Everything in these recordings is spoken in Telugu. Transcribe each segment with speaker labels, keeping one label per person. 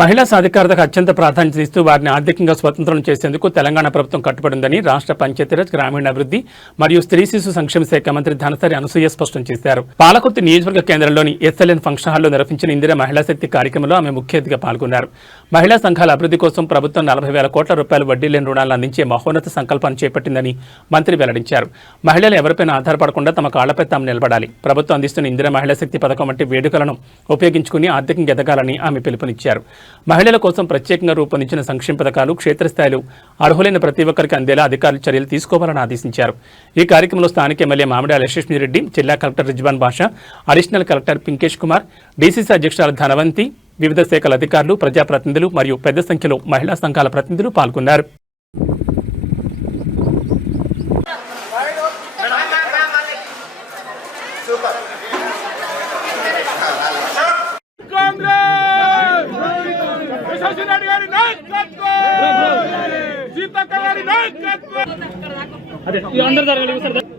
Speaker 1: మహిళా సాధికారతకు అత్యంత ప్రాధాన్యత ఇస్తూ వారిని ఆర్థికంగా స్వతంత్రం చేసేందుకు తెలంగాణ ప్రభుత్వం కట్టుబడిందని రాష్ట్ర పంచాయతీరాజ్ గ్రామీణాభివృద్ధి మరియు స్త్రీ శిశు సంక్షేమ శాఖ మంత్రి ధనసరి అనసూయ స్పష్టం చేశారు. పాలకొత్తి నియోజకవర్గ కేంద్రంలోని ఎస్ఎల్ఎన్ ఫంక్షన్ హాల్లో నిర్వహించిన ఇందిరా మహిళా శక్తి కార్యక్రమంలో ఆమె ముఖ్య అతిథిగా పాల్గొన్నారు. మహిళా సంఘాల అభివృద్ధి కోసం ప్రభుత్వం నలభై వేల కోట్ల రూపాయలు వడ్డీ లేని రుణాలను అందించే మహోన్నత సంకల్పాన్ని చేపట్టిందని మంత్రి వెల్లడించారు. మహిళలు ఎవరిపైనా ఆధారపడకుండా తమ కాళ్ళపై తాము నిలబడాలి. ప్రభుత్వం అందిస్తున్న ఇందిరా మహిళా శక్తి పథకం వంటి వేడుకలను ఉపయోగించుకుని ఆర్థికంగా ఎదగాలని ఆమె పిలుపునిచ్చారు. మహిళల కోసం ప్రత్యేకంగా రూపొందించిన సంక్షేమ పథకాలు క్షేత్రస్థాయిలో అర్హులైన ప్రతి ఒక్కరికి అందేలా అధికారులు చర్యలు తీసుకోవాలని ఆదేశించారు. ఈ కార్యక్రమంలో స్థానిక ఎమ్మెల్యే మామిడి యశస్విరెడ్డి జిల్లా collector Rizwan Basha additional collector Pinkesh Kumar DCC అధ్యక్షురాలు ధనవంతి వివిధ శాఖల అధికారులు ప్రజాప్రతినిధులు మరియు పెద్ద సంఖ్యలో మహిళా సంఘాల ప్రతినిధులు పాల్గొన్నారు.
Speaker 2: అదే అందరు రెడ్డి గారి నాయకత్వం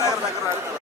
Speaker 2: наверное,